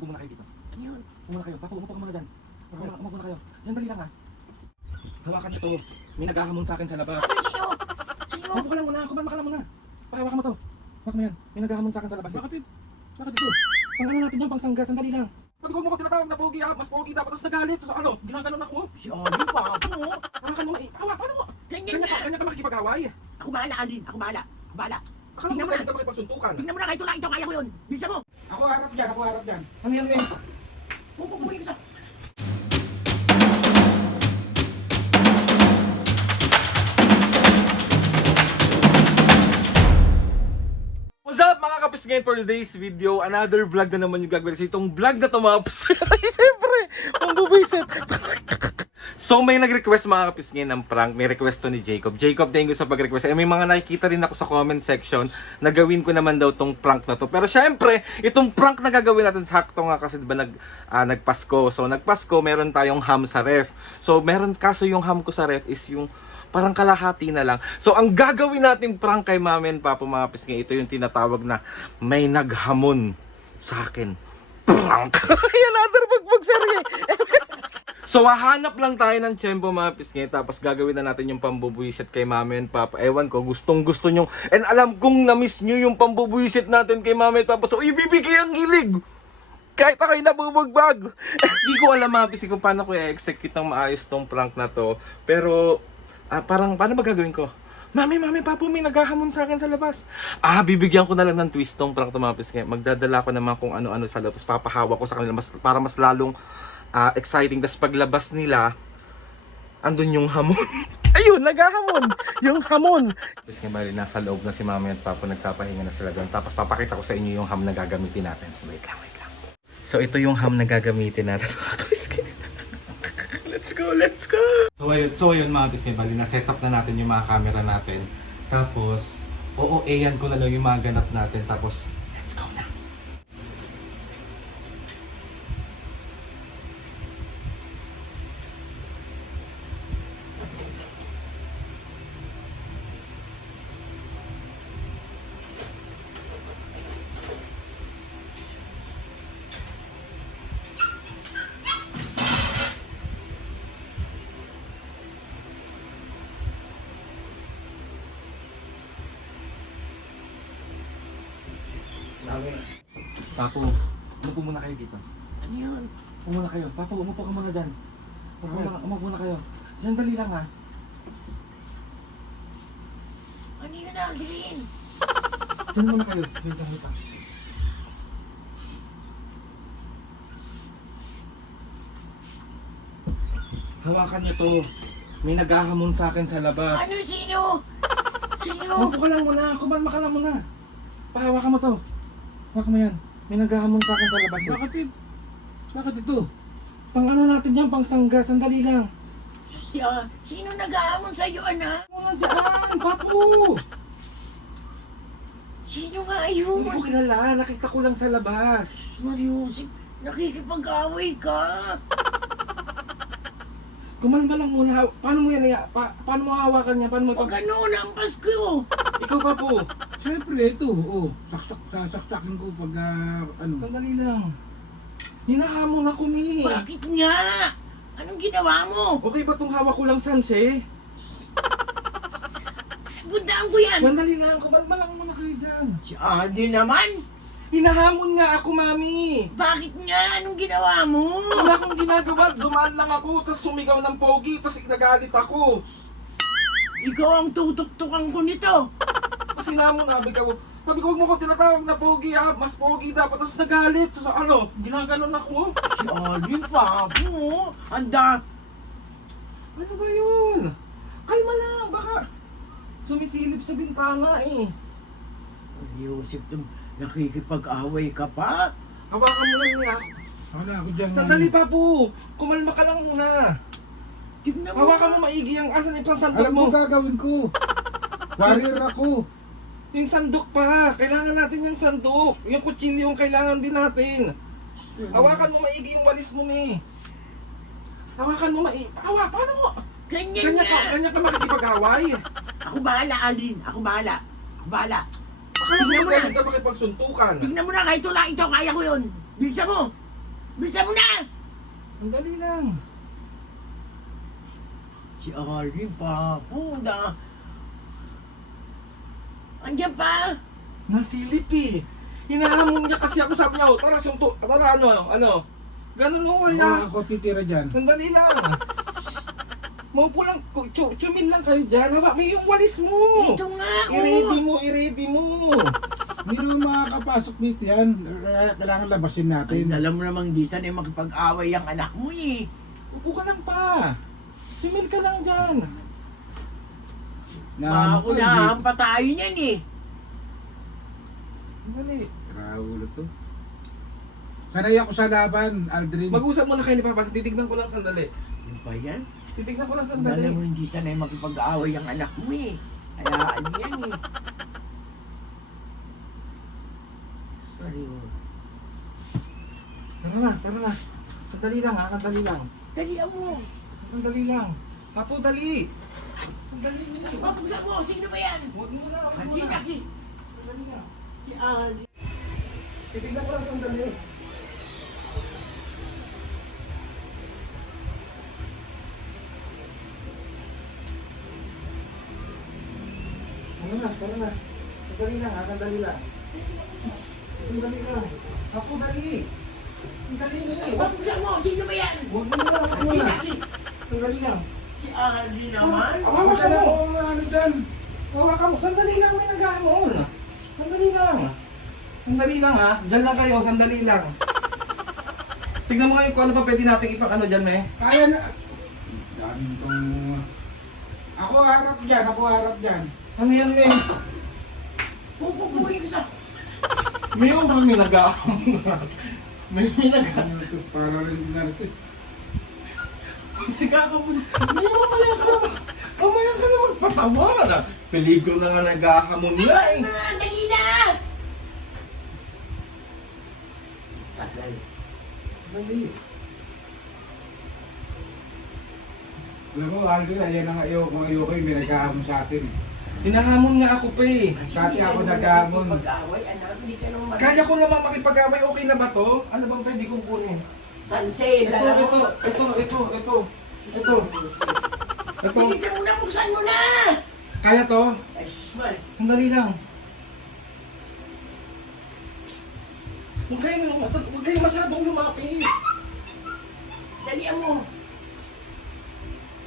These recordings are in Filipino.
Upo muna kayo dito. Ano yun? Upo muna kayo. Papa, umupo ka muna dyan. Umupo na kayo. Sandali lang ha. Hawakan niyo to. May naghahamon sa akin sa labas. Sino? Sino? Upo ka lang muna. Kumalma ka lang muna. Pakihawakan mo to. Hawak mo yan. May naghahamon sa akin sa labas. Bakit ito? Pang ano natin yan, pang sangga. Sandali lang. Sabi ko mo ko tinatawag na pogi ha. Mas pogi dapat. Tapos nagalit. So ano? Ginaganon ako. Si Alin pa. Ano? Hawakan mo hawa. Paano mo? Ganyan na. Ganyan ka makikipag-away. Ako bahala, Alin. Ako bahala. Ako bahala. Akala mo hindi ka makipagsuntukan. Tingnan mo na kahit wala ito. Kaya ko yun. Bilisan mo. Ako harap dyan. Ano yan eh? Pupupunin ko sa... What's up mga kapis, ngayon for today's video, another vlog na naman yung gagawin. So itong vlog na to mga kapis, siyempre, pambubisit. So may nag-request mga kapis ngayon ng prank, may request to ni Jacob. Jacob, thank you sa pag-request. May mga nakikita rin ako sa comment section na gawin ko naman daw tong prank na to. Pero syempre, itong prank na gagawin natin, sakto nga kasi diba nagpasko. So nagpasko, meron tayong ham sa ref. So meron, kaso yung ham ko sa ref is yung parang kalahati na lang. So, ang gagawin natin prank kay Mami and Papa mga pisngi, ito yung tinatawag na may naghamon sa akin. Prank! Yan, another bagbag serye! So, hahanap lang tayo ng tiyempo mga pisngi, tapos gagawin na natin yung pambubuisit kay Mami and Papa. Ewan ko, gustong gusto nyo. And alam kong na-miss nyo yung pambubuisit natin kay Mami and Papa. So, ibibigay ang hilig! Kahit ako'y nabubugbag! Di ko alam mga pisngi kung paano ko i-execute ng maayos tong prank na to. Pero, parang, paano ba gagawin ko? Mami, Papa, may naghahamon sa akin sa labas. Bibigyan ko na lang ng twist tong prank to mga pisngi. Magdadala ko naman kung ano-ano sa labas. Papahawa ko sa kanila para mas lalong exciting. Tapos paglabas nila, andun yung hamon. Ayun, naghahamon. Yung hamon. Pisngi, bali, nasa loob na si Mami at Papa. Nagpapahinga na sila doon. Tapos papakita ko sa inyo yung ham na gagamitin natin. Wait lang. So, ito yung ham na gagamitin natin mga pisngi. Let's go! So ayun mga pisngi, bali na-set up na natin yung mga camera natin. Tapos, OOA-yan ko na lang yung mga ganap natin. Tapos, let's go na! Papo, umupo muna kayo dito. Ano yun? Umupo muna kayo. Papo, umupo ka muna dyan. Umupo muna kayo. Sandali lang ha. Ano yun, Alin? Diyan muna kayo. Wait lang. Hawakan niyo to. May naghahamon sa akin sa labas. Ano? Sino? Sino? Umupo ka lang muna. Kumalma ka lang muna. Pahawakan mo to. Hawakan mo yan. May naghahamon sa akin sa labas. Bakit ito? Pang ano natin yan, pang sangga. Sandali lang. Sino nag-aamon sa'yo, anak? Muna dyan, Papo! Sino nga ayun? Hindi ko kilala. Nakita ko lang sa labas. Mariusip, nakikipag-away ka. Kumalma lang muna. Paano mo yan? Paano mo hawakan niya? Paano mo O ganun, ang Pasko. Ikaw, Papo. Siyempre ito, sasaksakin ko pag ano. Sandali lang. Hinahamon ako, Mi. Bakit nga? Anong ginawa mo? Okay ba itong hawak ko lang, Sanse? Bundaan ko yan. Sandali lang. Kumalma lang muna kayo dyan. Si Adi naman. Hinahamon nga ako, Mami. Bakit nga? Anong ginawa mo? Wala akong ginagawa. Dumaan lang ako. Tapos sumigaw ng pogi. Tapos nagalit ako. Ikaw ang tutuktukan ko nito. Tapos hinamon na. Sabi ko, huwag mo ko tinatawag na pogi ha. Mas pogi dapat. Tapos nagalit. Tapos ano? Ginaganon ako. Si Adi, papo. Anda. Ano ba yun? Kalma lang. Baka sumisilip sa bintana eh. Mariusip, nakikipag-away ka pa? Hawakan mo lang niya. Wala ako dyan. Sandali pa po. Kumalma ka lang muna. Tignan mo. Hawakan mo maigi ang asan ito ang sandok Alam mo. mo gagawin ko. Warrior ako. Yung sandok pa. Kailangan natin yung sandok. Yung kutsilyo yung kailangan din natin. Hawakan mo maigi yung walis mo, Mi. Hawakan mo maigi. Paano mo? Ganyan nga. Ganyan ka makikipag-away. Ako bahala, Alin. Ako bahala. Akala mo Tignan mo na. ganyan ka makipagsuntukan. Tignan mo na, kahit wala ito, kaya ko yun. Bilisan mo. Bisa mo na! Sandali lang. Si Alvin pa po na. Andiyan pa! Nasilip eh. Hinahamon niya kasi ako, sabi niya, "Oh, tara, sunto, tara, ano. Ganun o, Ako, ako titira dyan. Sandali lang. Maupo lang, chumil lang kayo dyan. Haba, may yung walis mo. Ito nga, I-ready mo. Hindi naman makakapasok dito yan. Kailangan labasin Ay, natin. alam mo namang di sanay makipag-away ang anak mo eh. Upo ka lang pa. Chumil ka lang dyan. Maunahan pa tayo niyan eh. Sandali. Raulo to. Sanay ako sa laban, Aldrin. Mag-usap muna kayo ni Papa. Titignan ko lang sandali. Ano ba yan? Titignan ko lang Alam sandali. mo hindi sanay makipag-away ang anak mo eh. Hayaan mo yan eh. Sorry oh. Tara na. Sandali lang ha, sandali lang. Dalihan mo. Sandali lang. Papo, dali. Sandali lang. Pagpagsa mo, sino ba yan? Huwag mo na, huwag mo Kasi na. Naki. Sandali lang. Si Alvin. Titignan ko lang sandali. Tara na. Sandali lang ha, sandali lang. Sandali lang. Papo, dali. Sandali na eh. Pagpagsa mo, sino ba yan? Huwag mo na, huwag mo Kasi na. Naki. Sandali lang. Si Alvin naman. Hawakan Ano mo. mo ano dyan? Hawakan mo. Sandali lang, may nag-aamon. Sandali lang. Sandali lang ha. Diyan lang kayo, sandali lang. Tignan mo kayo kung ano pa pwede natin ipakano dyan, eh. Kaya na. Daming tong... Ako harap dyan. Ano yan, eh? Pupupuhin ko sa... Mayroon kami nag-aamon. May Ano to? Para rin narito. nag-aamon. Mamaya ka na magpatawa. Peligro na nga nag-aamon na, eh. Dali na! Tagal. Dali. Alam mo, Aldrin, ayan ang ayaw ko yung binag-aamon sa atin. Hinahamon nga ako pa, eh. Dati ako nag-aamon. Pag-away, anak, hindi ka naman... Kaya ko naman makipag-away, okay na ba to? Ano bang pwede kong kunin? Sanse, dala mo. Ito. Bilisan mo na, buksan mo na! Kaya to? Ay, susman. Sandali lang. Huwag kayo masyadong lumapit. Dalihan mo.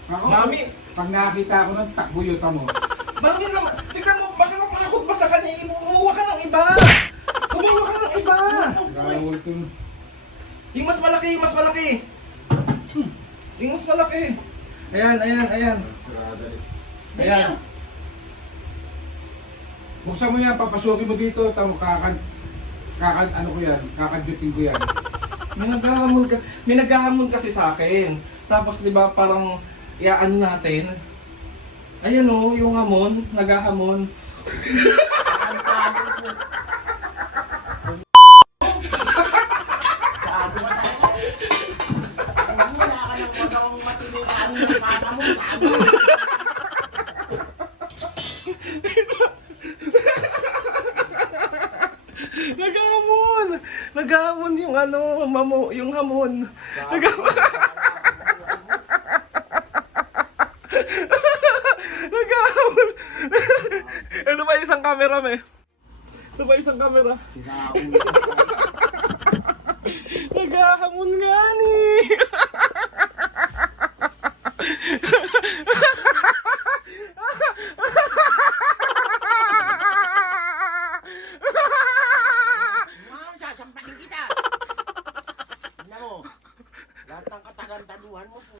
Ako, Mami! pag nakakita ako ng takbo yuta mo. Mami naman, tignan mo, baka natakot ba sa kanya? Umuha ka ng iba. Umuha ka ng iba. Raul to. Yung mas malaki. Yung mas malaki. Ayan. Ayan. Buksan mo yan, papasukin mo dito, tamo kakadyutin ko yan. May naghahamon kasi sa akin. Tapos 'di ba parang ano natin. Ayan oh, yung hamon, naghahamon. Sabi mo talaga. Wala ka nang magawang matinusan ng mata mo. Gago. Naghahamon yung yung hamon. Naghahamon. Ito ba isang camera, me? Sinaulo. Naghahamon nga ni. Sasampaling kita. Tignan mo. Lahat ng katagantaduhan mo po.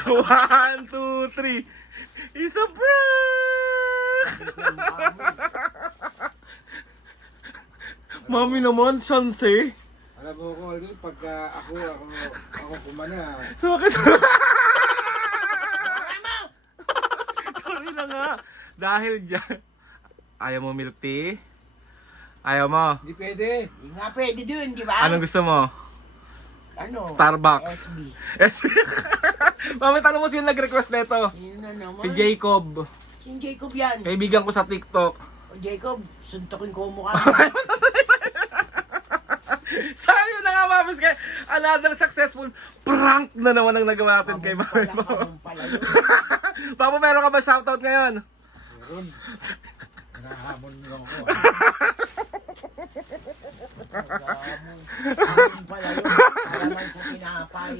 So, 1, 2, 3. Isa prank! Mami naman, sanse. Alam mo ko, Aldrin, pagka ako kumana. So, bakit? Sorry na nga. Dahil dyan. Ayaw mo milk tea? Ayaw mo? Hindi pwede. Hindi nga pwede dun, di ba? Anong gusto mo? Ano? Starbucks. SB. Mami, tanong mo sino nag-request nito? Sino na naman? Si Jacob. Si Jacob yan. Kaibigan ko sa TikTok. O Jacob, suntukin ko mo ka. Sa'yo na nga, Another successful prank na naman ang nagawa natin kay Mami Pao. Pala yun. Papo, meron ka ba shoutout ngayon? Meron. Hinahamon mo ako. Hamon pala yun. Alaman sa pinapay.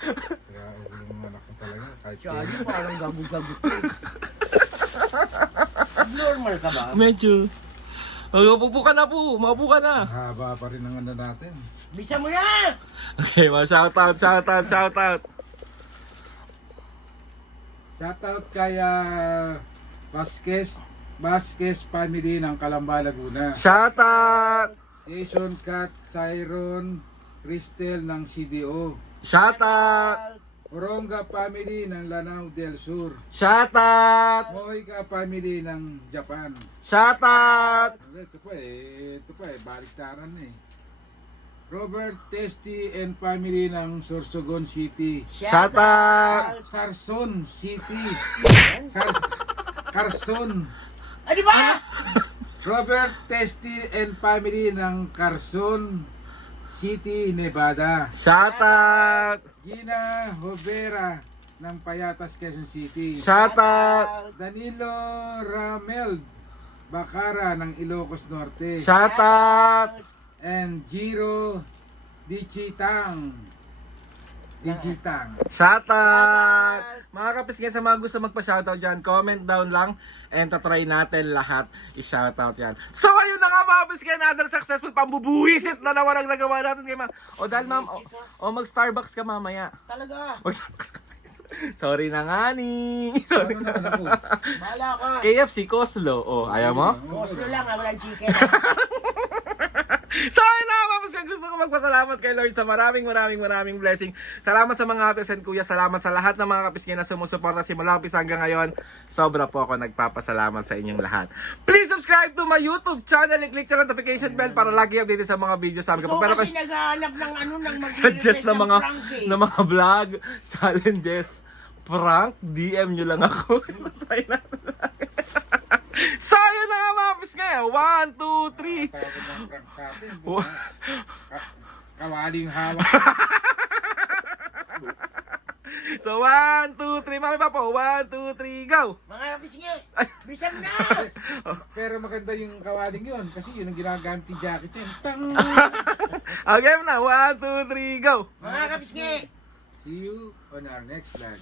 Kaya ulo ng anak ko talaga. Kahit Siya, yun parang gabog-gabog. Normal ka ba? Medyo. Maupo ka na po. Maupo ka na. haba pa rin ang ano natin. Bisa mo na! Okay, mga shoutout. Shoutout kay Vasquez family ng Calamba, Laguna. Shoutout. Jason, Kat, Cyron, Cristel ng CDO. Shoutout. Oronga family ng Lanao del Sur. Shoutout. Moika family ng Japan. Shoutout. Ito pa baliktaran eh. Robert Testy and family ng Sorsogon City. Shoutout. Sarson City. Carson. Ah, di ba? Robert Testy and family ng Carson City, Nevada. Shoutout. Gina Hovera ng Payatas, Quezon City. Shoutout. Danilo Ramel Bacara ng Ilocos Norte. Shoutout. And Jiro Dichitang. Shoutout. Mga kapisngin, sa mga gusto magpa-shoutout dyan, comment down lang and tatry natin lahat i-shoutout yan. So ayun na nga mga kapisngin, another successful pambubuhisit na naman ang nagawa natin kay ma'am. O dahil ma'am, mag-Starbucks ka mamaya. Talaga. Mag-Starbucks ka. Sorry na nga ni. Sorry na. Bahala ka. KFC, Coslo. O, ayaw mo? Gusto lang, walang chicken. So ayun na mga kapisngin, gusto ko magpasalamat kay Lord sa maraming blessing. Salamat sa mga ates and kuya. Salamat sa lahat ng mga kapisngin na sumusuporta simula umpisa hanggang ngayon. Sobra po ako nagpapasalamat sa inyong lahat. Please subscribe to my YouTube channel and click sa notification bell para lagi updated sa mga videos sa amin. Ikaw Pero kasi naghahanap ng suggest na mga vlog, challenges, prank, DM nyo lang ako. Try na. So yun na nga mga kapisngin. 1, 2, 3. Tawagin ng prank sa atin. Kawaling hawak. So 1, 2, 3. Mami Papo. 1, 2, 3, go! Mga kapisngi, bisa mo na! Pero maganda yung kawaling yun kasi yun ang ginagamit ni Jackie Chan. Tang! Okay na. 1, 2, 3, go! Mga kapisngi! See you on our next vlog.